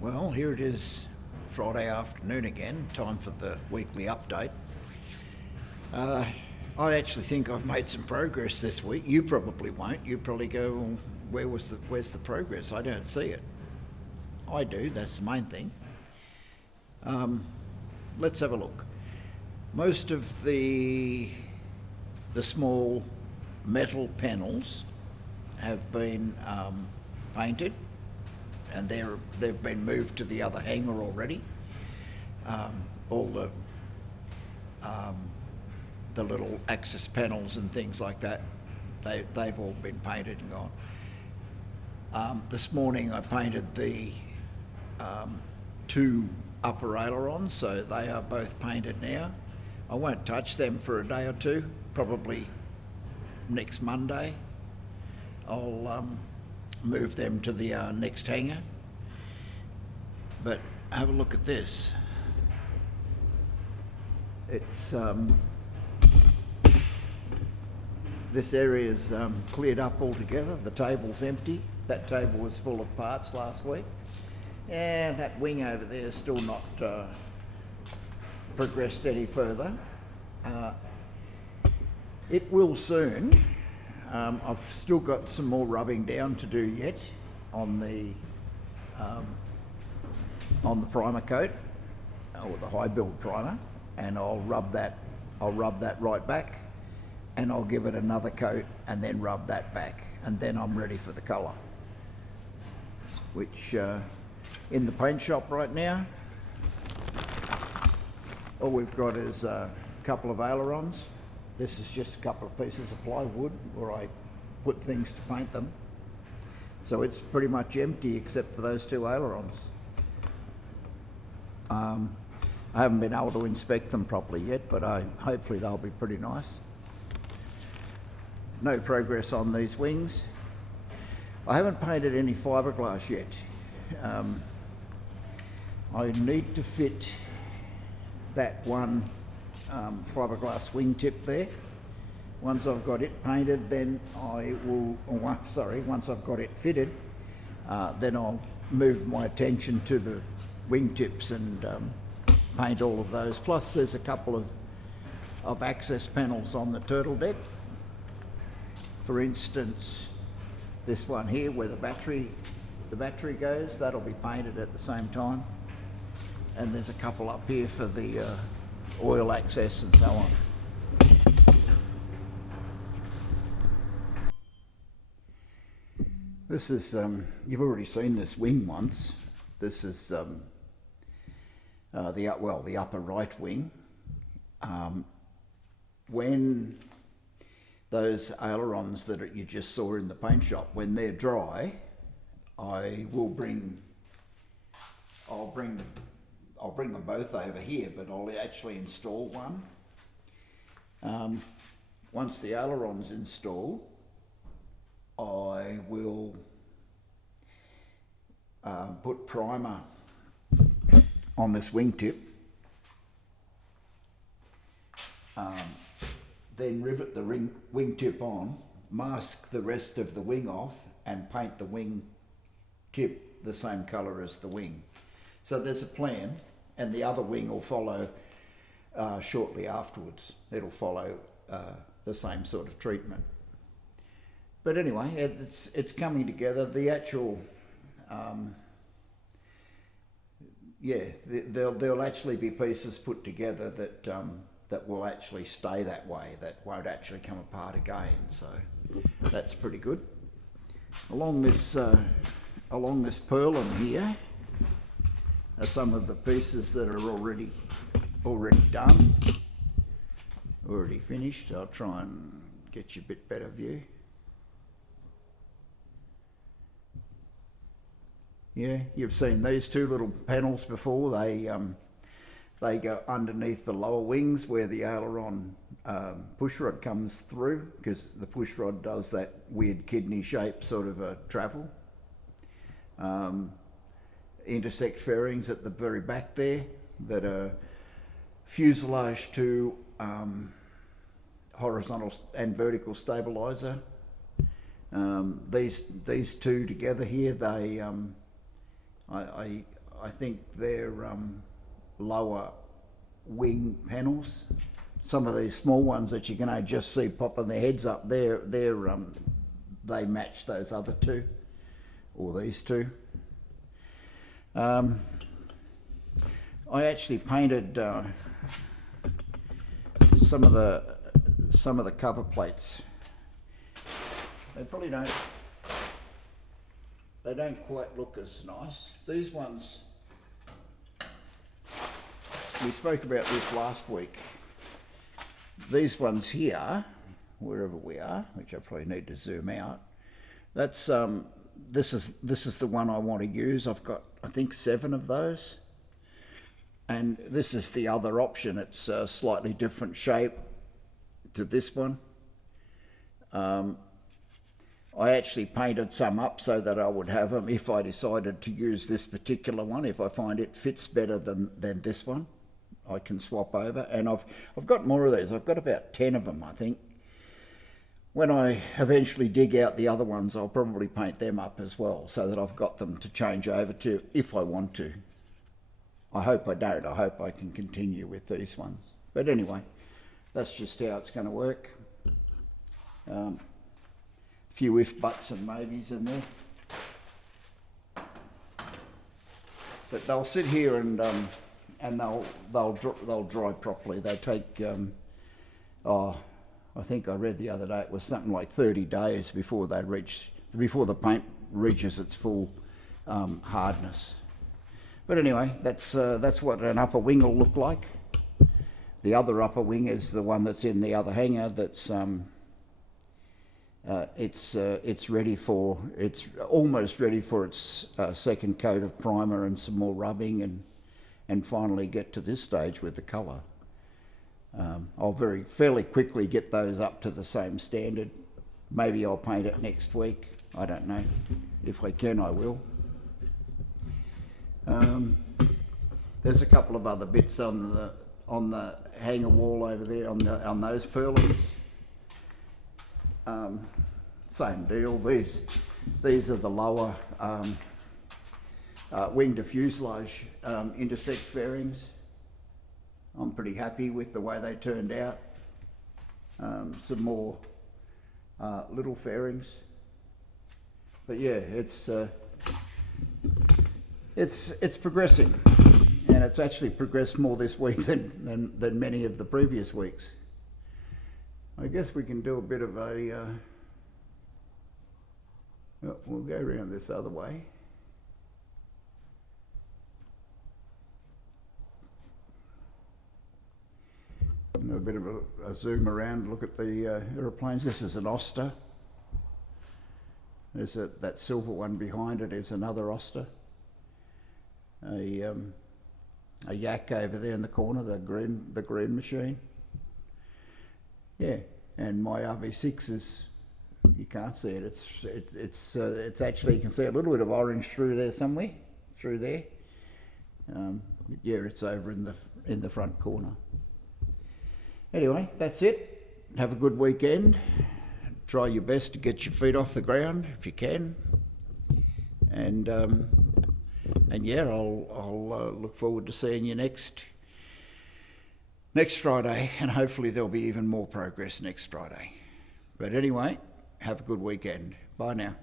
Well, here it is, Friday afternoon again, time for the weekly update. I actually think I've made some progress this week. You probably won't. You probably go, well, where's the progress? I don't see it. I do, that's the main thing. Let's have a look. Most of the small metal panels have been painted, and they've been moved to the other hangar already. All the little access panels and things like that, they've all been painted and gone. This morning I painted the two upper ailerons, so they are both painted now. I won't touch them for a day or two, probably next Monday. I'll move them to the next hangar. But have a look at this. It's this area's cleared up altogether. The table's empty. That table was full of parts last week. Yeah, that wing over there is still not progressed any further. It will soon. I've still got some more rubbing down to do yet on the primer coat, or the high build primer, and I'll rub that right back, and I'll give it another coat and then rub that back, and then I'm ready for the colour, which in the paint shop right now, all we've got is a couple of ailerons. This is just a couple of pieces of plywood where I put things to paint them. So it's pretty much empty except for those two ailerons. I haven't been able to inspect them properly yet, but hopefully they'll be pretty nice. No progress on these wings. I haven't painted any fiberglass yet. I need to fit that one fiberglass wingtip there. Once I've got it painted, then once I've got it fitted, then I'll move my attention to the wingtips and paint all of those. Plus there's a couple of access panels on the turtle deck. For instance, this one here where the battery goes, that'll be painted at the same time. And there's a couple up here for the oil access and so on. This is, you've already seen this wing once. This is the upper right wing. When those ailerons that you just saw in the paint shop, when they're dry, I'll bring them both over here, but I'll actually install one. Once the aileron's installed, I will put primer on this wingtip, then rivet the wingtip on, mask the rest of the wing off, and paint the wing tip the same colour as the wing. So there's a plan, and the other wing will follow shortly afterwards. It'll follow the same sort of treatment. But anyway, it's coming together. The actual, there'll actually be pieces put together that will actually stay that way, that won't actually come apart again. So that's pretty good. Along this purlin here are some of the pieces that are already done, already finished. I'll try and get you a bit better view. Yeah, you've seen these two little panels before. They go underneath the lower wings where the aileron pushrod comes through, because the pushrod does that weird kidney shape sort of a travel. Intersect fairings at the very back there that are fuselage to horizontal and vertical stabilizer. These two together here, they I I think they're lower wing panels. Some of these small ones that you can just see popping their heads up, they match those other two, or these two. I actually painted some of the cover plates. They probably don't quite look as nice. These ones, we spoke about this last week. These ones here, wherever we are, which I probably need to zoom out, that's this is the one I want to use. I've got, I think, 7 of those, and this is the other option. It's a slightly different shape to this one. I actually painted some up so that I would have them if I decided to use this particular one. If I find it fits better than this one, I can swap over. And I've got more of these. I've got about 10 of them, I think. When I eventually dig out the other ones, I'll probably paint them up as well, so that I've got them to change over to if I want to. I hope I don't. I hope I can continue with these ones. But anyway, that's just how it's going to work. Few if, buts and maybes in there. But they'll sit here and they'll dry properly. They take I think I read the other day it was something like 30 days before the paint reaches its full hardness. But anyway, that's what an upper wing will look like. The other upper wing is the one that's in the other hangar. That's it's almost ready for its second coat of primer and some more rubbing, and finally get to this stage with the colour. I'll fairly quickly get those up to the same standard. Maybe I'll paint it next week. I don't know. If I can, I will. There's a couple of other bits on the hanger wall over there on those purlins. Same deal. These are the lower wing to fuselage intersect fairings. I'm pretty happy with the way they turned out. Some more little fairings, but yeah, it's progressing, and it's actually progressed more this week than many of the previous weeks. I guess we can do a bit of a. We'll go around this other way. A bit of a zoom around, look at the aeroplanes. This is an Oster. There's that silver one behind it is another Oster. A Yak over there in the corner, the green machine. Yeah, and my RV6 is, you can't see it. It's actually, you can see a little bit of orange through there somewhere, through there. Yeah, it's over in the front corner. Anyway, that's it. Have a good weekend. Try your best to get your feet off the ground if you can. And yeah, I'll look forward to seeing you next Friday, and hopefully there'll be even more progress next Friday. But anyway, have a good weekend. Bye now.